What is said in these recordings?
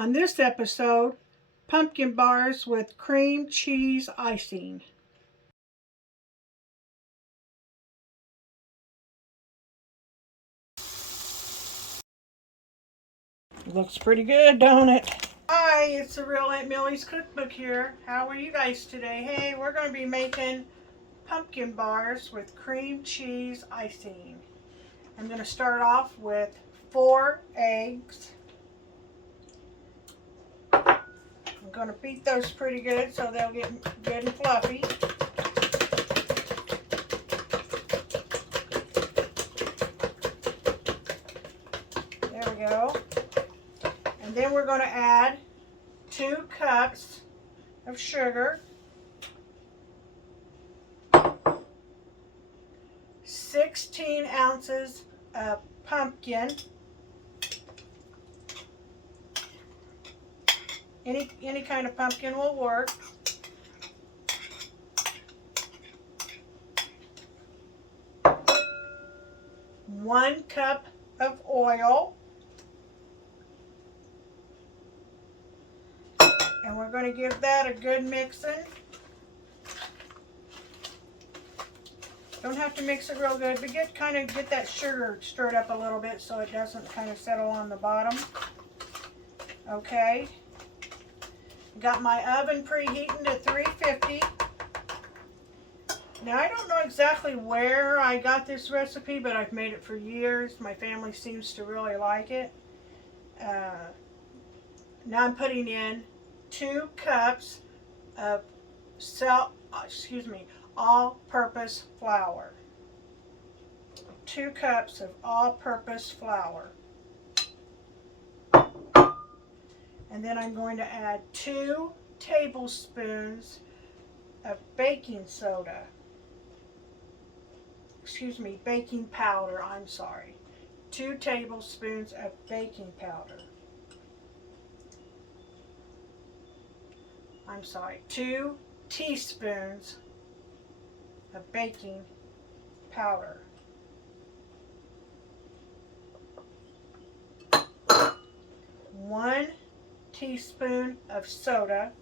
On this episode, pumpkin bars with cream cheese icing. Looks pretty good, don't it? Hi, it's the real Aunt Millie's Cookbook here. How are you guys today? Hey, we're going to be making pumpkin bars with cream cheese icing. I'm going to start off with 4 eggs. I'm going to beat those pretty good so they'll get good and fluffy. There we go. And then we're going to add 2 cups of sugar, 16 ounces of pumpkin, any kind of pumpkin will work, 1 cup of oil, and we're going to give that a good mixing. Don't have to mix it real good, but get that sugar stirred up a little bit so it doesn't kind of settle on the bottom. Okay. Got my oven preheating to 350. Now I don't know exactly where I got this recipe, but I've made it for years. My family seems to really like it. Now I'm putting in 2 cups of all-purpose flour. 2 cups of all-purpose flour. And then I'm going to add 2 tablespoons of baking soda. Baking powder, I'm sorry. 2 tablespoons of baking powder. 2 teaspoons of baking powder. 1 teaspoon of soda.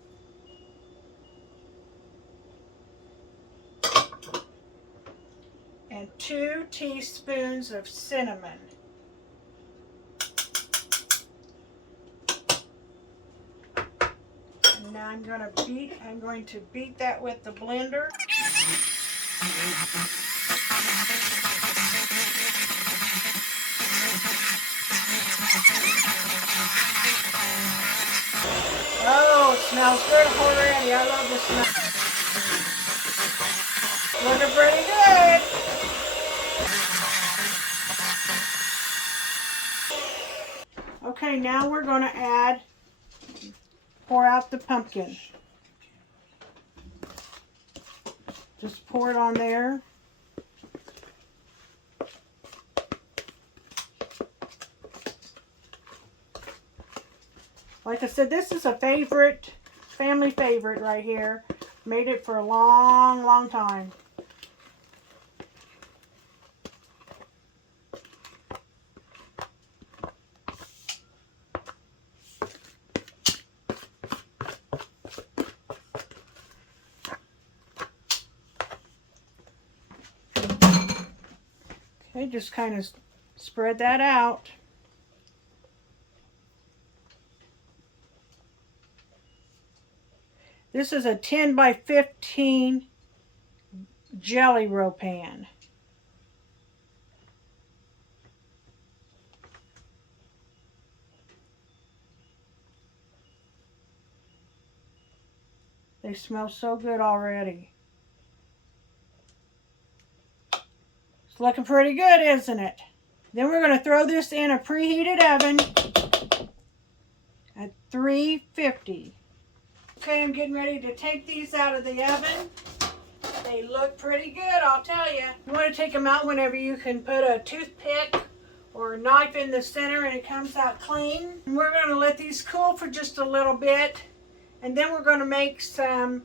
And 2 teaspoons of cinnamon. And now I'm going to beat that with the blender. Oh, it smells good already. I love the smell. Looking pretty good. Okay, now we're going to pour out the pumpkin. Just pour it on there. Like I said, this is a family favorite right here. Made it for a long, long time. Okay, just kind of spread that out. This is a 10 by 15 jelly roll pan. They smell so good already. It's looking pretty good, isn't it? Then we're going to throw this in a preheated oven at 350. Okay, I'm getting ready to take these out of the oven. They look pretty good, I'll tell you. You want to take them out whenever you can put a toothpick or a knife in the center and it comes out clean. And we're going to let these cool for just a little bit. And then we're going to make some,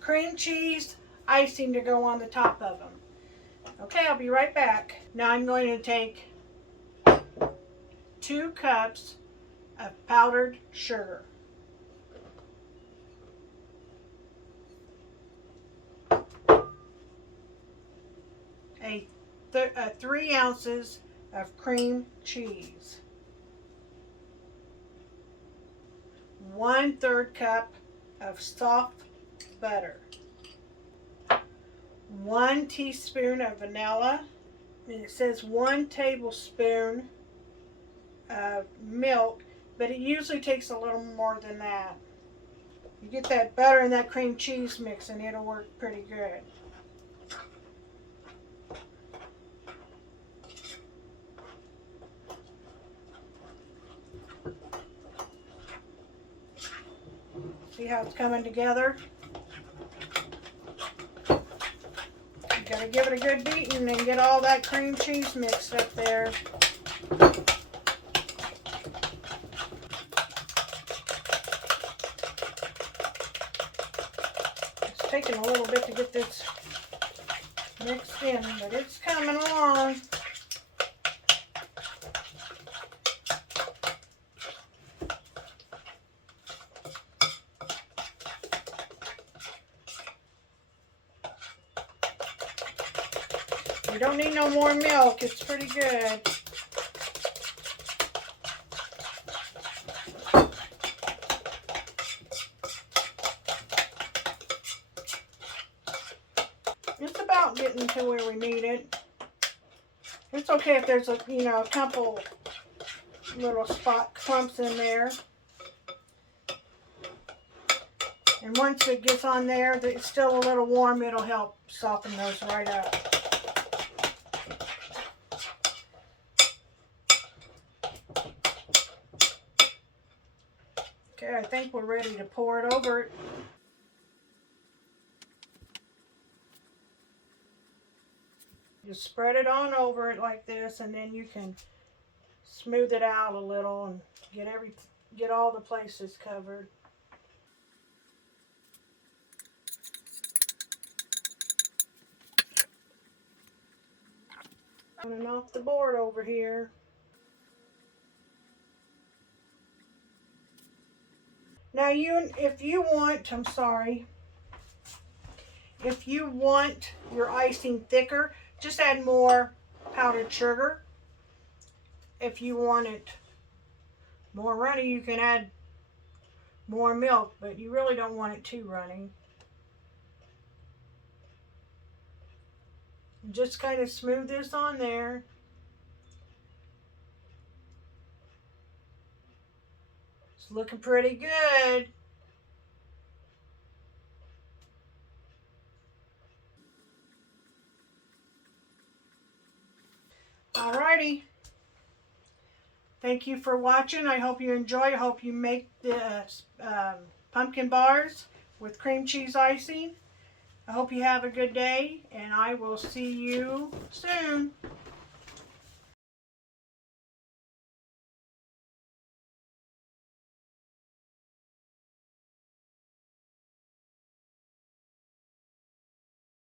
cream cheese icing to go on the top of them. Okay, I'll be right back. Now I'm going to take 2 cups of powdered sugar. A 3 ounces of cream cheese. 1/3 cup of soft butter. 1 teaspoon of vanilla. And it says 1 tablespoon of milk, but it usually takes a little more than that. You get that butter and that cream cheese mix and it'll work pretty good. See how it's coming together? You gotta give it a good beating and get all that cream cheese mixed up there. It's taking a little bit to get this mixed in, but it's coming along. You don't need no more milk. It's pretty good. It's about getting to where we need it. It's okay if there's a couple little spot clumps in there. And once it gets on there, it's still a little warm. It'll help soften those right up. Okay, I think we're ready to pour it over it. Just spread it on over it like this, and then you can smooth it out a little and get all the places covered. Running off the board over here. Now if you want your icing thicker, just add more powdered sugar. If you want it more runny, you can add more milk, but you really don't want it too runny. Just kind of smooth this on there. It's looking pretty good. Alrighty. Thank you for watching. I hope you enjoy. I hope you make the pumpkin bars with cream cheese icing. I hope you have a good day, and I will see you soon.